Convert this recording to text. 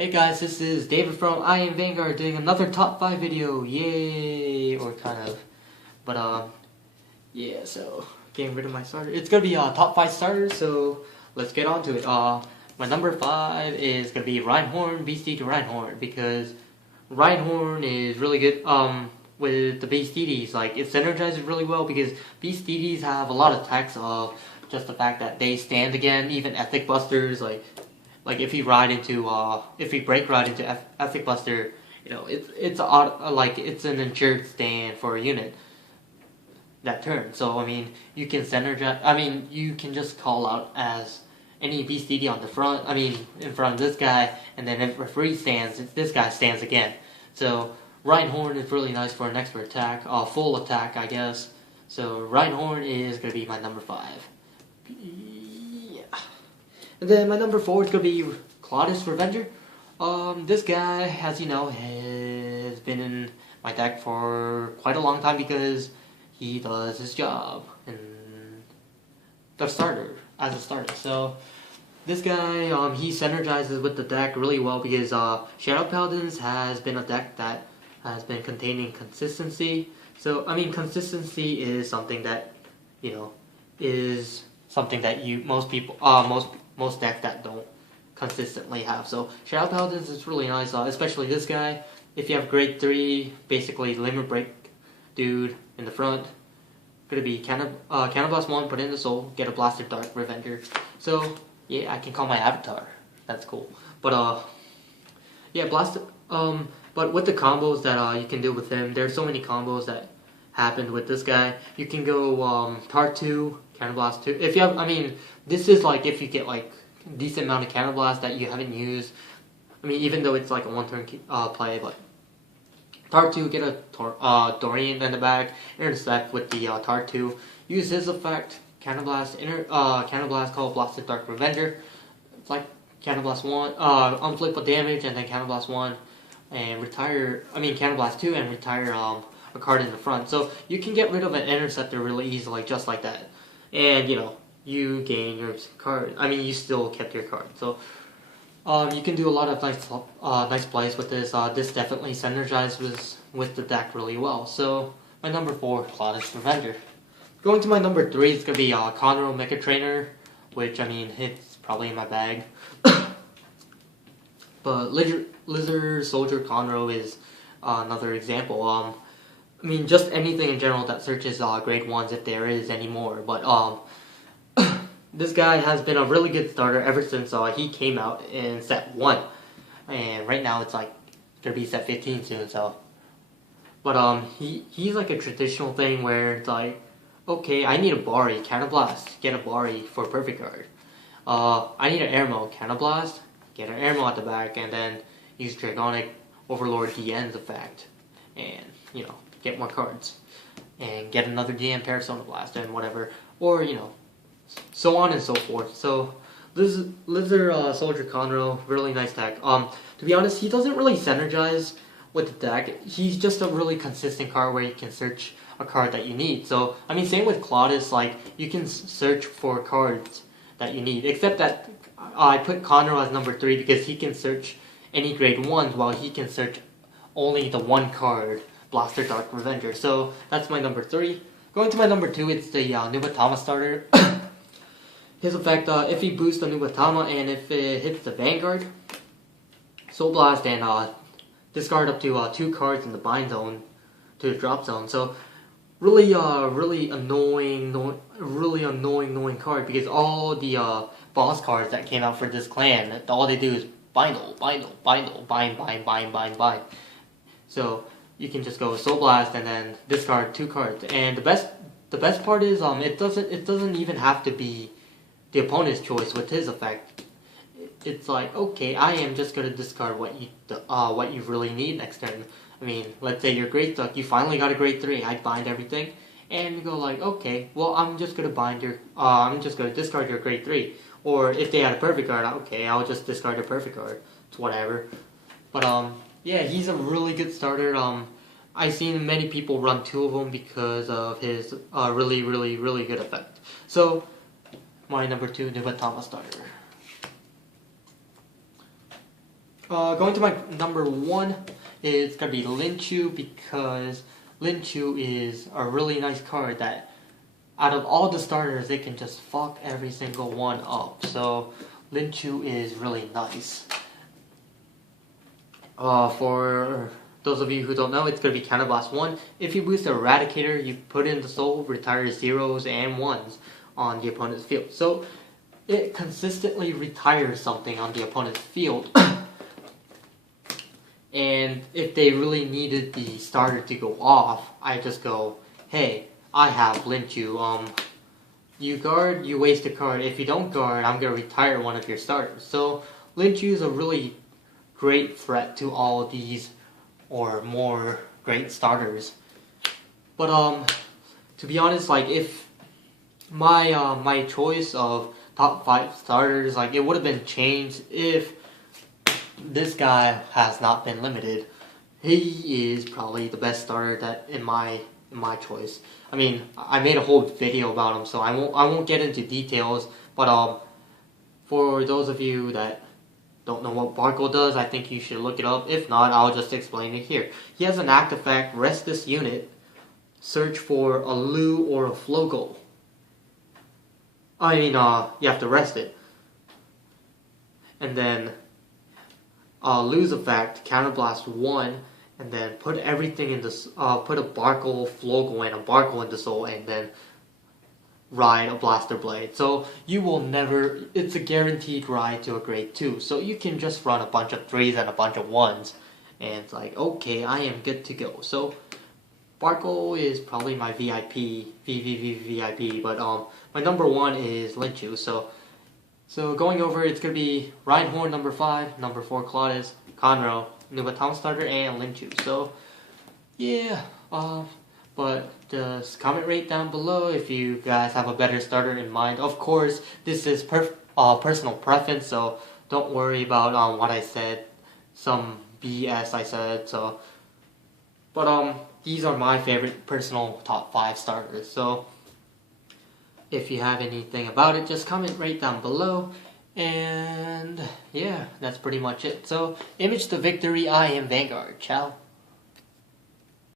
Hey guys, this is David from I Am Vanguard doing another top 5 video, yay, or kind of, but yeah, so, getting rid of my starter. It's gonna be top 5 starters, so let's get on to it. My number 5 is gonna be Reinhorn, BCD Reinhorn, because Reinhorn is really good, with the Beast DDs. Like, it synergizes really well, because Beast DDs have a lot of attacks of just the fact that they stand again, even Ethic Busters, like if you break ride into Ethic Buster, you know it's an ensured stand for a unit that turn. So I mean you can synergize. I mean you can just call out as any BCD on the front. I mean in front of this guy, and then if referee stands, this guy stands again. So Reinhorn is really nice for an expert attack, full attack I guess. So Reinhorn is gonna be my number 5. And then my number 4 is going to be Claudius Revenger. This guy, as you know, has been in my deck for quite a long time because he does his job in as a starter. So this guy, he synergizes with the deck really well because Shadow Paladins has been a deck that has been containing consistency. So I mean, consistency is something that is something that most decks that don't consistently have. So Shadow Paladins is really nice, especially this guy. If you have grade 3, basically limit break dude in the front, gonna be Cannon Blast 1, put in the soul, get a Blasted Dark Revenger. So yeah, I can call my avatar. That's cool. But yeah, but with the combos that you can do with him, there's so many combos that happened with this guy. You can go Tar 2, Cannon Blast 2. If you have, I mean, this is like if you get like a decent amount of Cannon Blast that you haven't used. I mean, even though it's like a one-turn play, but Tar 2, get a Dorian in the back, intercept with the Tar 2. Use his effect, Cannon Blast, Cannon Blast, call Blasted Dark Revenger. It's like Cannon Blast 1, unflip with damage, and then Cannon Blast 1, and retire. I mean, Cannon Blast 2, and retire a card in the front. So you can get rid of an interceptor really easily, just like that. And you gain your card. I mean, you still kept your card. So you can do a lot of nice plays with this. This definitely synergizes with the deck really well. So my number 4, Claudius Revenger. Going to my number 3, it's gonna be Conroe Mecha Trainer, which I mean it's probably in my bag. But Lizard Soldier Conroe is another example. I mean, just anything in general that searches grade 1s if there is anymore. But this guy has been a really good starter ever since he came out in set 1. And right now it's like going to be set 15 soon. So, but he's like a traditional thing where it's like, okay, I need a Bari, Cannon Blast, get a Bari for a perfect card. I need an Airmo, Cannon Blast, get an Airmo at the back, and then use Dragonic Overlord DN's effect. And, get more cards, and get another DN Parasona Blast, and whatever, or, so on and so forth. So, Lizard Soldier Conroe, really nice deck. To be honest, he doesn't really synergize with the deck. He's just a really consistent card where you can search a card that you need. So, I mean, same with Claudius, like, you can search for cards that you need, except that I put Conroe as number 3 because he can search any grade 1s, while he can search only the one card, Blaster Dark Revenger. So that's my number 3. Going to my number 2, it's the Nubatama starter. His effect, if he boosts the Nubatama and if it hits the Vanguard, Soul Blast and discard up to 2 cards in the bind zone to the drop zone. So really annoying card, because all the boss cards that came out for this clan, all they do is bind. So you can just go Soul Blast and then discard 2 cards. And the best part is it doesn't even have to be the opponent's choice with his effect. It's like, okay, I am just gonna discard what you really need next turn. I mean, let's say you're grade stuck, you finally got a grade 3, I bind everything, and you go like, okay, well I'm just gonna discard your grade 3. Or if they had a perfect card, okay, I'll just discard a perfect card. It's whatever. But yeah, he's a really good starter. I've seen many people run 2 of them because of his really good effect. So my number 2, Nubatama starter. Going to my number 1 is going to be Linchu, because Linchu is a really nice card that out of all the starters, it can just fuck every single one up. So Linchu is really nice. For those of you who don't know, it's going to be Counterblast 1. If you boost the Eradicator, you put in the soul, retire 0s and 1s on the opponent's field. So it consistently retires something on the opponent's field. And if they really needed the starter to go off, I just go, hey, I have Linchu. You guard, you waste a card. If you don't guard, I'm going to retire one of your starters. So Linchu is a really great threat to all these or more great starters. But to be honest, like, if my my choice of top 5 starters, like, it would have been changed if this guy has not been limited. He is probably the best starter that in my choice. I mean, I made a whole video about him, so I won't get into details. But for those of you that don't know what Barkle does, I think you should look it up. If not, I'll just explain it here. He has an act effect, rest this unit, search for a Lu or a Flogal. I mean, you have to rest it. And then Lu's effect, Counterblast 1, and then put everything in this, put a Barkle, Flogal, and a Barkle into Soul, and then ride a Blaster Blade. So you will never, it's a guaranteed ride to a grade 2. So you can just run a bunch of 3s and a bunch of 1s. And it's like, okay, I am good to go. So Barkle is probably my VIP, VIP, but my number 1 is Linchu. So going over, it's going to be Reinhorn number 5, number 4 Claudius, Conroe, Nuba Town Starter, and Linchu. So yeah, but just comment right down below if you guys have a better starter in mind. Of course, this is personal preference, so don't worry about what I said, some BS I said. So, but these are my favorite personal top 5 starters. So if you have anything about it, just comment right down below. And yeah, that's pretty much it. So, image to victory, I am Vanguard. Ciao.